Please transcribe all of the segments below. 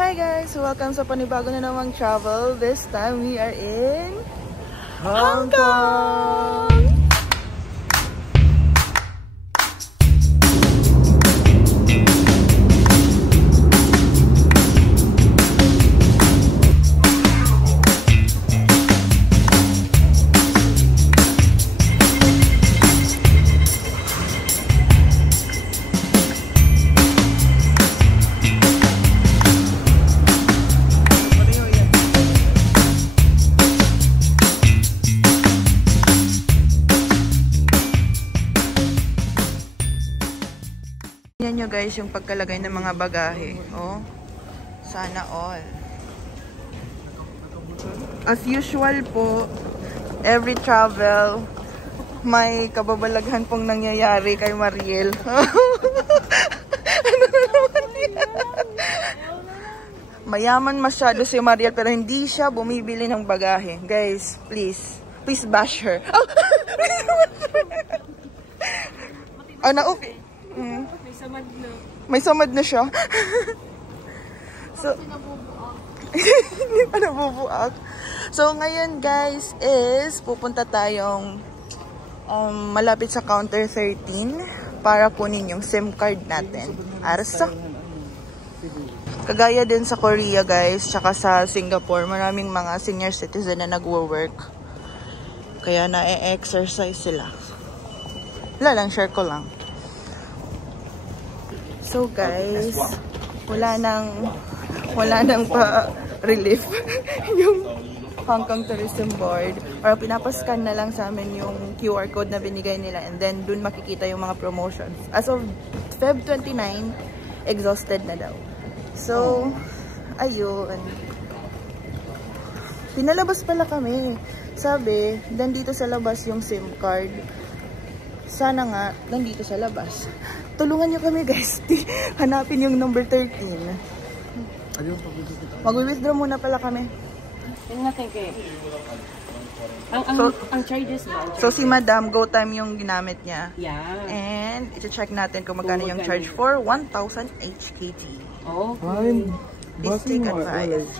Hi guys! Welcome sa panibago na namang travel. This time we are in Hong Kong! Yan nyo guys yung pagkalagay ng mga bagahe. Oh, sana all. As usual po, every travel, may kababalaghan pong nangyayari kay Mariel. Ano naman yan? Mayaman masyado si Mariel pero hindi siya bumibili ng bagahe. Guys, please bash her. Oh! Ano, okay. May samad na siya. So, hindi pa nabubuak. So, ngayon guys is pupunta tayong malapit sa counter 13 para kunin yung SIM card natin. Arsa. Kagaya din sa Korea guys, tsaka sa Singapore, maraming mga senior citizen na nagwo-work. Kaya na-exercise sila. Wala lang, share ko lang. So guys, wala nang pa-relief yung Hong Kong Tourism Board. Or pinapascan na lang sa amin yung QR code na binigay nila and then dun makikita yung mga promotions. As of Feb 29, exhausted na daw. So, ayun. Pinalabas pala kami. Sabi, nandito sa labas yung SIM card. Sana nga, nandito sa labas. Tulungan nyo kami guys. Hanapin yung number 13. Mag-withdraw muna pala kami. Yung natin kayo. Ang charges ba? So si Madam, Go Time yung ginamit niya. Yeah. And iti-check natin kung magkano yung charge for 1,000 HKD. Oh, Please take advice.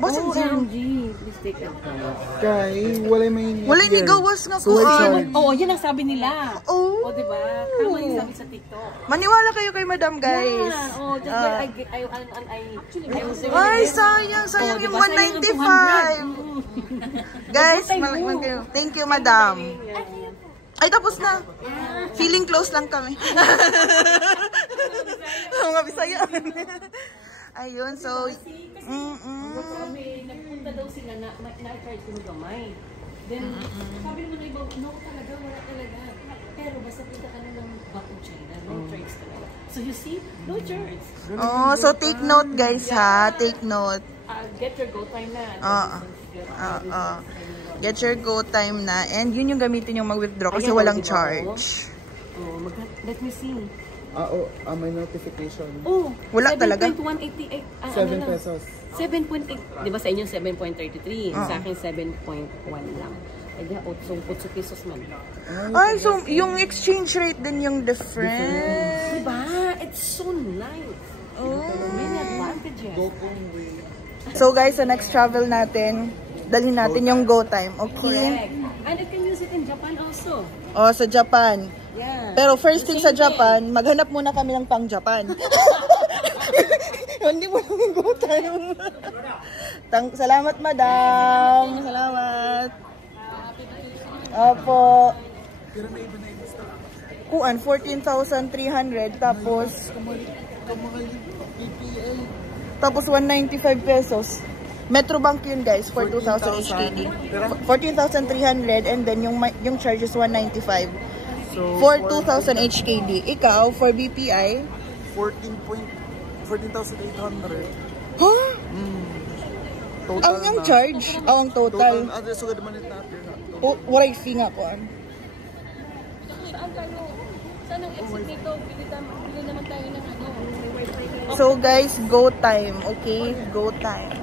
Boss, oh, zero. MG. Please take advice. Kay, wala may Wala ni gawas nga So, kuan. Oo, yan ang sabi nila. Oh. O, diba? Tama yung sabi sa TikTok. Maniwala kayo kay Madam, guys. Yeah. Oh, just actually, Ay, sayang yung 195. Guys, thank you, Madam. Ay, tapos na. Feeling close lang kami. Mga Bisaya. Ayun, so... Sabi, nagpunta daw sila na-charge ko ng gamay. Then, sabi naman na iba, no talaga, wala talaga. Pero basta punta ka na ng Bakong China, no charge talaga. So you see, no charge. Oh, so take note guys ha, take note. Get your go time na. Get your go time na. And yun yung gamitin yung mag-withdraw kasi walang charge. Oh, let me see. May notification. Oh, wala talaga. 7.188. 7 pesos. 7.8. Di ba sa inyo 7.33? Sa akin 7.1 lang. Ay, 8 pesos man. Ay, so yung exchange rate din yung difference. Diba? It's so nice. Oh. Many advantages. So guys, sa next travel natin, dalhin natin yung Go Time, okay? Correct. And I can use it in Japan also. Oh, sa Japan. Yeah. Pero first thing sa Japan, maghanap muna kami ng pang-Japan. Hindi mo lang Go Time. Salamat, Madam. Salamat. Opo. Kuan, 14,300 tapos 195 pesos. Metrobank yun guys for 2,000 HKD. 14,300 and then yung charges 195 for 2,000 HKD. Ikaw for BPI 14,800. Huh? Total ang charge? Ang total. Sugad man natin. Waray fee nga ko. Saan tayo? Saan ang exit nito? Bili naman tayo ng wifi. So guys, Go Time, okay? Go Time.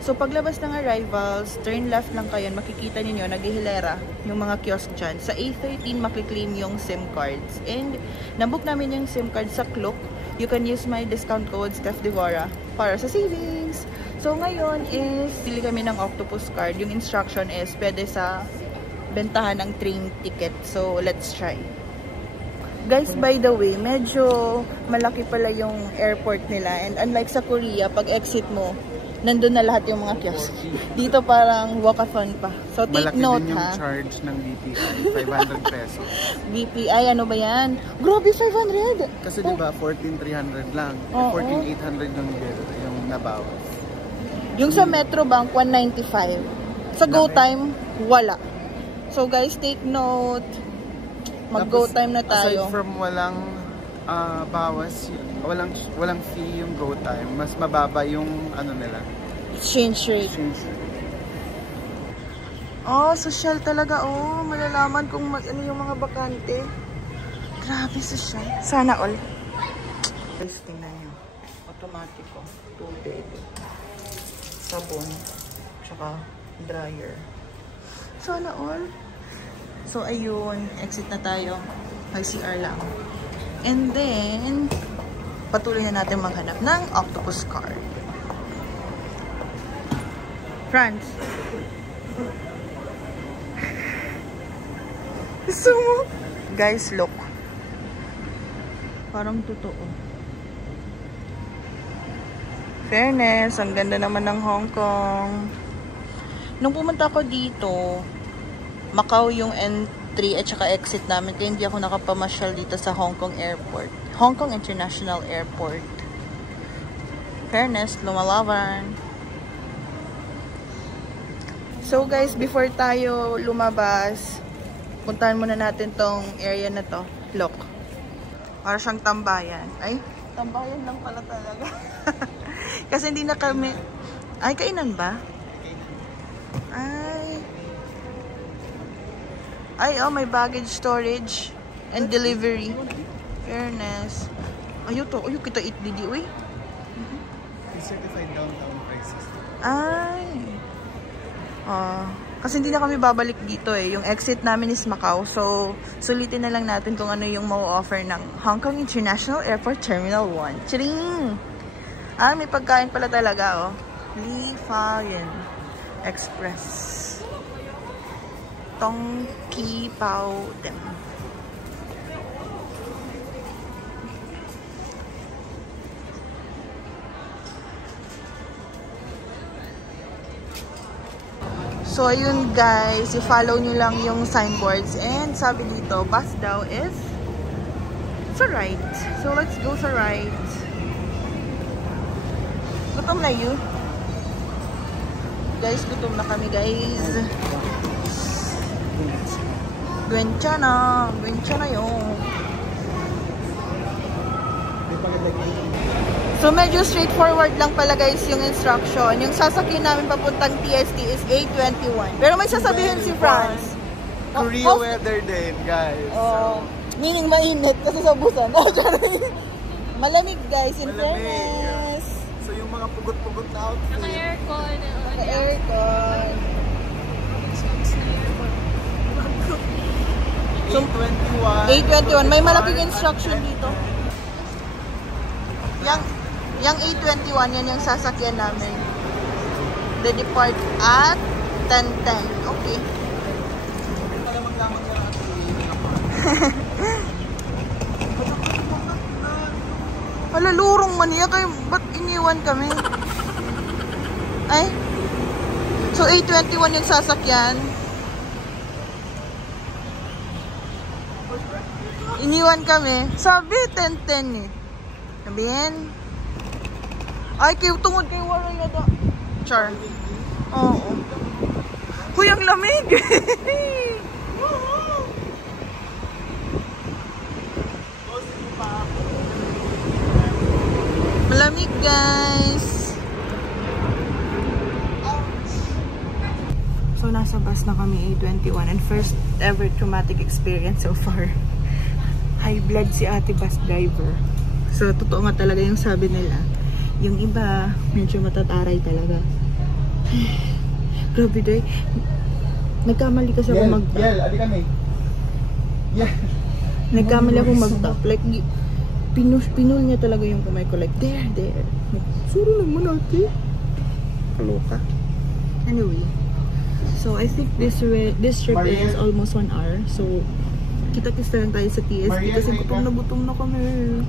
So paglabas ng arrivals, turn left lang kayo, makikita niyo naghihilera yung mga kiosk dyan. Sa A13 makiklaim yung SIM cards. And nabook namin yung SIM card sa Klook you can use my discount code StephDevora para sa savings. So ngayon is pili kami ng octopus card. Yung instruction is pwede sa bentahan ng train ticket. So let's try. Guys, by the way, medyo malaki pala yung airport nila. And unlike sa Korea, pag exit mo, nandun na lahat yung mga kiosk. Dito parang walkathon pa. So take malaki note, din yung ha? charge ng BPI, 500 pesos. BPI, ano ba yan? Grabe, 500! Kasi diba, 14,300 lang. Oo. 14,800 yung nabawas. Yung sa Metro Bank, 195. Sa GoTime, wala. So guys, take note. Mag-GoTime na tayo. Aside from walang bawas, walang fee yung GoTime, mas mababa yung ano nila. Exchange rate. Oh, social talaga. Oh, malalaman kung ano yung mga bakante. Grabe, social. Sana all. Guys, tingnan nyo. Automatiko. Tubig. Sabon. Tsaka dryer. Sana all. So, ayun. Exit na tayo. Mag-CR lang. And then, patuloy na natin maghanap ng octopus card. France. Gusto mo? Guys, look. Parang totoo. Fairness, ang ganda naman ng Hong Kong. Nung pumunta ako dito, Macau yung entry at saka exit namin. Kaya hindi ako nakapamasyal dito sa Hong Kong Airport. Hong Kong International Airport. Fairness, lumalaban. So guys, before tayo lumabas, puntahan muna natin tong area na to. Look. Para siyang tambayan. Ay, tambayan lang pala talaga. Kasi hindi na kami... Ay, kainan ba? Ay, oh, may baggage storage and delivery. Fairness. Ayun to. Ayun, kita eat didi, uy. Certified downtown prices. Ay. Kasi hindi na kami babalik dito eh. Yung exit namin is Macau. So, sulitin na lang natin kung ano yung mau-offer ng Hong Kong International Airport Terminal 1. Chiring! May pagkain pala talaga, oh. Li Fayen Express. Tong Ki Pao Dem. So, ayun guys, i-follow nyo lang yung signboards. And sabi dito, bus daw is sa right. So, let's go sa right. Gutom na yun. Guys, gutom na kami guys. Gwencha na yun. So, medyo straightforward lang pala guys yung instruction. Yung sasakyan namin papuntang TST is A21. Pero may sasabihin si France. Korea weather din, guys. Meaning mainit kasi sa busan. Malamig guys, in fairness. So, yung mga pugot-pugot na outfit. Naka-aircon. Naka-aircon. So, A21. May malaking instruction dito. Yung A21, yan yung sasakyan namin. They depart at 10:10. Okay. Wala, lurong man niya. Kaya ba't iniwan kami? Ay. So, A21 yung sasakyan. Iniwan kami. Sabi, 10:10 eh. Sabihin. Ay, kayo tungod kayo wala yata. Char. Oo. Huy, ang lamig! Malamig, guys. So, nasa bus na kami, A21. And first ever traumatic experience so far. High blood si ate bus driver. So, totoo nga talaga yung sabi nila. Yung iba, medyo matataray talaga. Grabe day. Nagkamali kasi ako mag-top. Adi kami. Nagkamali ako mag-top. Like, pinul niya talaga yung kamay ko. Like, there. Suro naman natin. Kaloka. Anyway. So, I think this trip is almost 1 hour. So, kita-kits lang tayo sa TST kasi gutom na kami.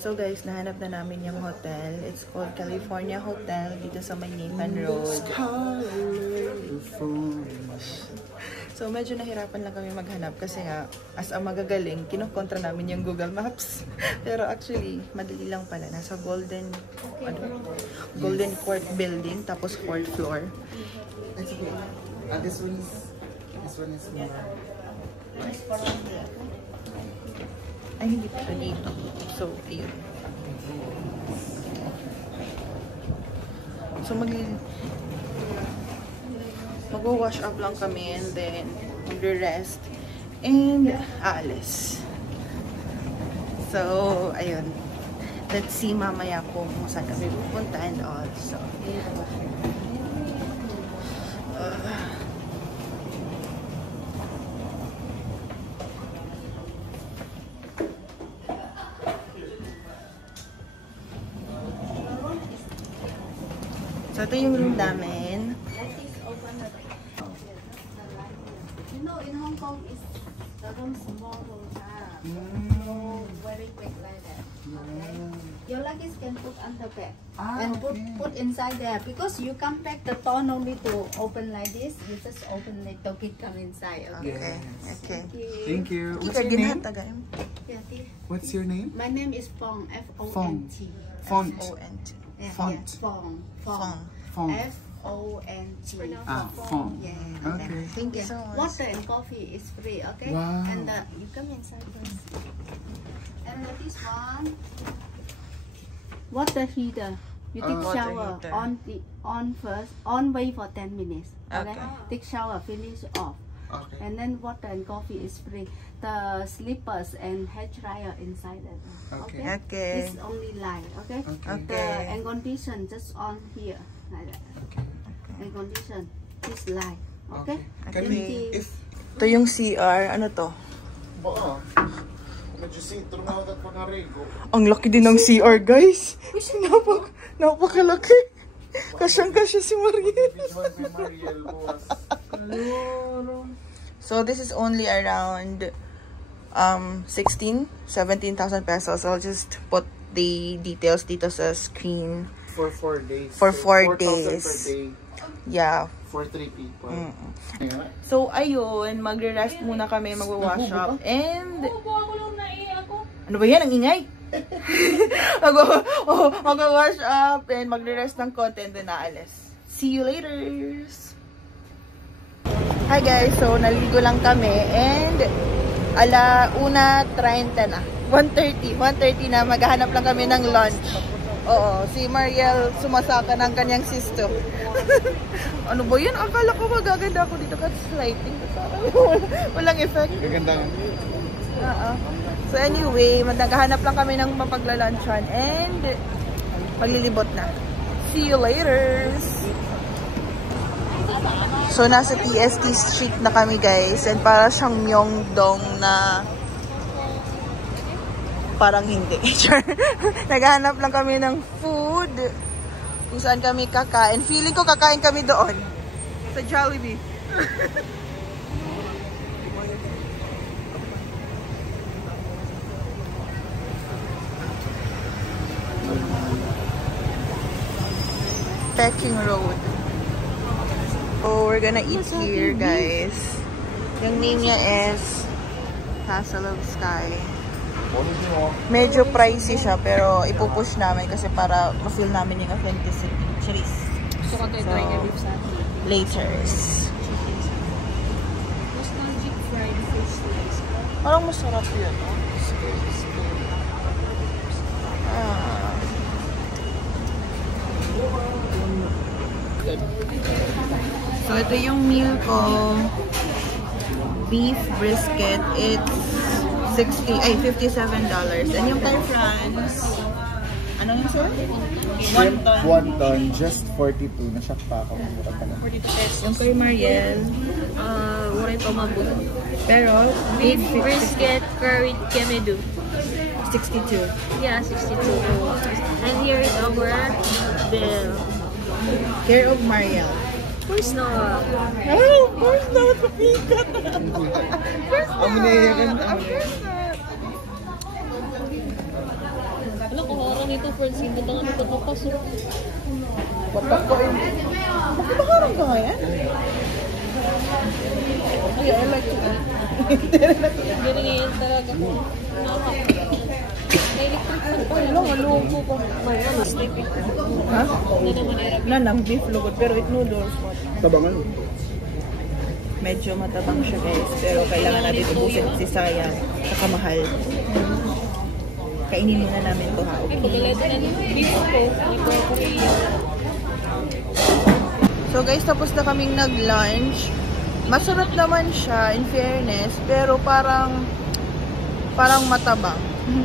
So guys, nahanap na namin yung hotel. It's called California Hotel dito sa may Nathan Road. So medyo nahirapan lang kami maghanap kasi nga as ang magagaling, kinukontra namin yung Google Maps. Pero actually, madali lang pala. Nasa Golden Court Building, tapos 4th floor. It's okay. This one is more. Ay, hindi pa dito. So, ayun. So, mag-wash up lang kami and then mag-rest and aalis. So, ayun. Let's see mamaya kung saan kami pupunta and all. So, so, ito yung room namin. You know, in Hong Kong, it's the room small room. So very quick like that. Okay. Your luggage can put under bed and put inside there because you come back the door only to open like this. You just open it, the kid come inside. Okay. Okay. Thank you. What's your name? Yeah, What's your name? my name is Fong. F-O-N-T. Font. F-O-N-T. Yeah, Font. yeah, Fong. Font. F-O-N-T. Font. Yeah. Okay. Thank you so much. Water and coffee is free, okay? Wow. And you come inside first. And this one, water heater. You take Water shower heater. on first, on way for 10 minutes. Okay? Okay. Take shower, finish off. Okay. And then water and coffee is free. The slippers and hair dryer inside that. Okay. Okay. It's only light, okay? Okay. The air condition just on here, like that. Air condition, this light, okay? Can Then we, the- if, Ito yung CR. Ano to? baka, medyo sintro na ako na rego. Ang laki din ng CR, guys. Napakalaki. Kasyang-kasya si Mariel. So this is only around 17,000 pesos. I'll just put the details dito sa screen. For 4 days. For 4 4,000 days. per day. Yeah. For 3 people. Ayun. So ayun, magre-rest muna kami, magwa-wash up. And ano ba yan? Ang ingay. Magwa-wash up and magre-rest ng konti and then naalis. See you later. Hi guys, so naligo lang kami and 1:30 na. 1:30 na, maghahanap lang kami ng lunch. Oo, si Mariel sumasaka ng kanyang sisto. Ano ba yun? Akala ko magaganda ako dito kasi lighting. Walang effect. Gaganda. So anyway, naghahanap lang kami ng mapagla-lunchan and maglilibot na. See you later! So nasa TST Street na kami guys and para siyang Myeongdong na parang hindi. Naghahanap lang kami ng food kung saan kami kakain. Feeling ko kakain kami doon sa Jollibee. Peking Road. Oh, we're gonna eat here, guys. Yung name niya is Castle of Sky. Medyo pricey siya, pero ipupush namin kasi para ma-feel namin yung authenticity. Cheers. So, Later. nostalgic fried fish slice. Parang masarap yan, no? So, ito yung meal ko. Beef brisket. It's $57. And yung Thai France, ano yung sir? Wonton, just 42. Nasyak pa ako. 42 pesos. Yung kay Mariel. Wala ito mabuto. Pero, Beef brisket curried kemedu. 62. Yeah, 62. And here is our bill. Care of Mariel. Where's Noah? Oh, where's not the pikat? Ano ko harang nito, friends? Hindi na nga papasok. Bapak ko yun. Bakit makarang ka ngayon? Ay, I like to eat. Hindi ngayon talaga po. May electric fan pa. Ano, malungko ko. May ano, sleeping. Ha? Hindi naman erap. Nanang beef lugod, pero it noodles. Tabangan. Medyo matabang siya guys, pero kailangan natin ubusin si Sayang. Saka mahal. Kainin muna namin to ha, Ay, okay? pagkalito na ng beef ko. May Korea. So guys, tapos na kaming nag-lunch. Masarap naman siya, in fairness, pero parang matabang.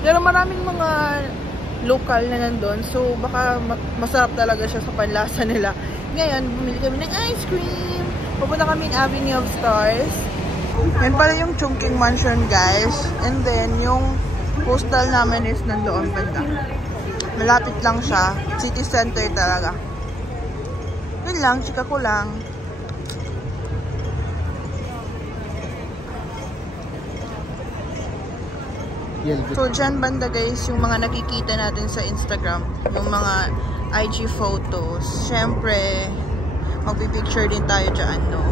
Pero maraming mga local na nandun, so baka masarap talaga siya sa panlasa nila. Ngayon, bumili kami ng ice cream. Pupunta kami in Avenue of Stars. Yan pala yung Chungking Mansion, guys. And then, yung postal namin is nandoon banda. Malapit lang siya. City center talaga. Yun lang, chika ko lang. So, dyan banda guys, yung mga nakikita natin sa Instagram. Yung mga IG photos. Siyempre, magpipicture din tayo dyan, no?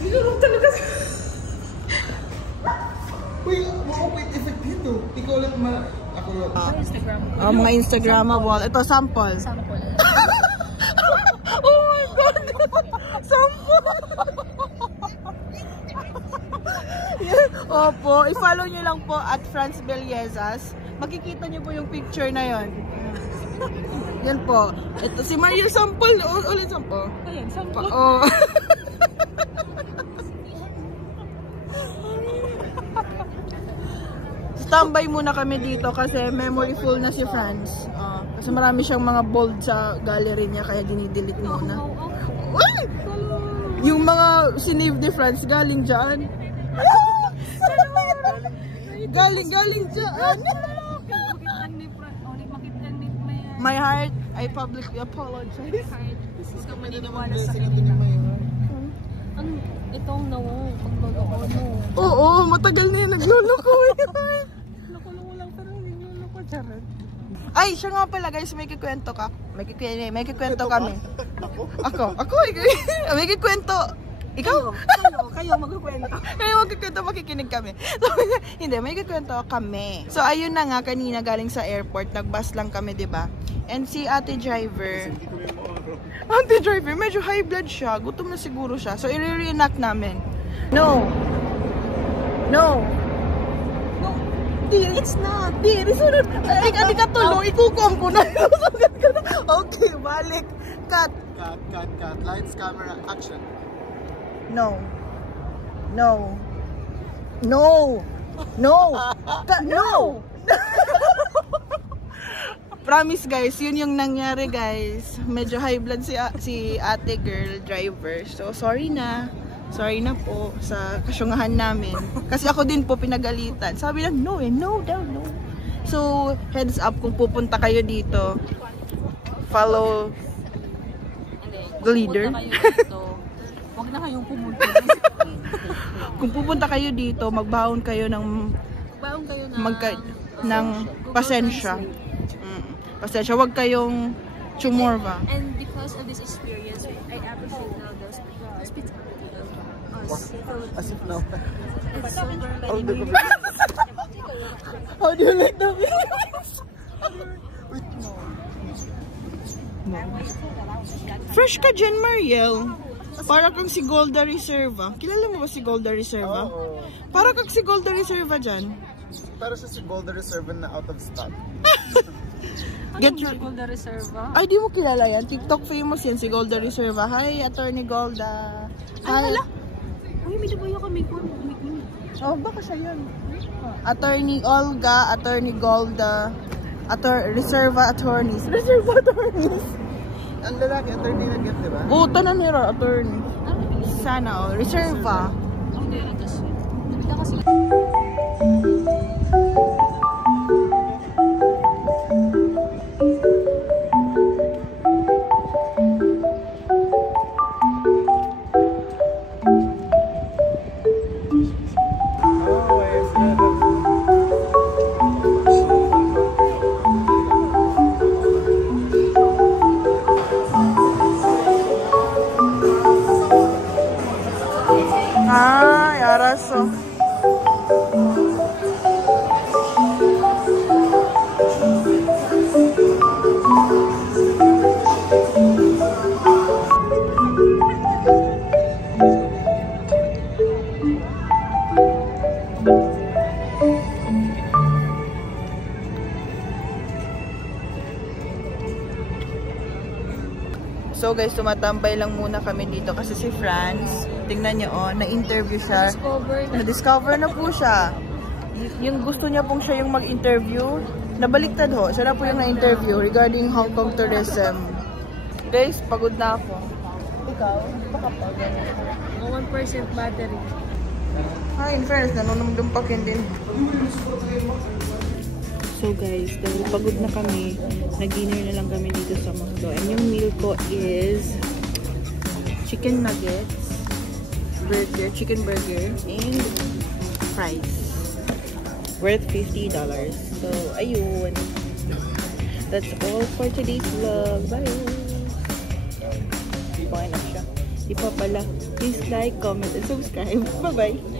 Hinulong talaga. Uy, wait, effect dito. Ikaw ulit ako Instagram. Mga Instagrammable. Ito, sample. Sample. Oh my God! Sample! Yeah. Opo, i-follow nyo lang po at Franz Bellezas. Makikita nyo po yung picture na yon. Yan po. Ito si Mariel sample. Ulit sample. Ayan, sample. Oh. Standby muna kami dito kasi memory full na si Franz. Kasi marami siyang mga bold sa gallery niya kaya dinidelete muna. Uy! Yung mga sinave ni Franz galing dyan. Galing dyan. My heart, I publicly apologize. Itong nawong pagbaga ko, no. Oo, matagal na yun nagluloko. Loko-loko lang pero nagluloko. Charot. Ay, siya nga pala guys, may kikwento ka. May kikwento kami. Ako, may kikwento. Ikaw? Kayo magkukwento. Kayo magkikwento, makikinig kami. So, hindi, may kikwento kami. So, ayun na nga, kanina galing sa airport, nag-bus lang kami, diba? And si ate driver, medyo high blood siya. Gutom na siguro siya. So, i-reenact namin. No. Dear, it's not. Dear, it's not. Ay, ka tuloy. Ikukom ko na. Okay, balik. Cut. Lights, camera, action. No. Promise guys, yun yung nangyari guys. Medyo high blood si ate girl driver. So sorry na po sa kasyungahan namin. Kasi ako din po pinagalitan. Sabi lang, no. So heads up kung pupunta kayo dito. Follow the leader. Huwag na kayong pumunta. Kung pupunta kayo dito, magbaon kayo ng pasensya. Pasensya, huwag kayong chumorba. And because of this experience, I appreciate now the hospitality of us. As if now. How do you like the videos? Fresh ka dyan, Mariel. Para kang si Golda Reserva. Kilala mo ba si Golda Reserva? Oo. Para kang si Golda Reserva dyan. Para siya si Golda Reserva na out of stock. Get your... Golda Reserva. Ay, di mo kilala yan. TikTok famous yan, si Golda Reserva. Hi, Attorney Golda. Ay, wala. Uy, may nabayo kami ko. Oh, baka siya yun. Attorney Olga, Attorney Golda, Reserva Attorneys. Reserva Attorneys. Ang lalaki, attorney na get, di ba? Oo, tanan nila, attorney. Sana, Reserva. Hindi, atas. Nabila kasi. Ay, araso. So guys, tumatambay lang muna kami dito kasi si Franz, tingnan niyo oh, na-interview siya. Na-discover na po siya. Yung gusto niya pong siya yung mag-interview, nabaliktad ho. Siya na po yung na-interview regarding Hong Kong tourism. Guys, pagod na ako. Ikaw? Baka pagod. 1% battery. Hi, in fairness, nanunumdumpakin din. So guys, dahil pagod na kami, nag-dinner na lang kami dito sa McDo. And yung meal ko is chicken nuggets, burger, chicken burger, and fries. Worth $50. So, ayun. That's all for today's vlog. Bye! Di pa na siya. Di pa pala. Please like, comment, and subscribe. Bye-bye!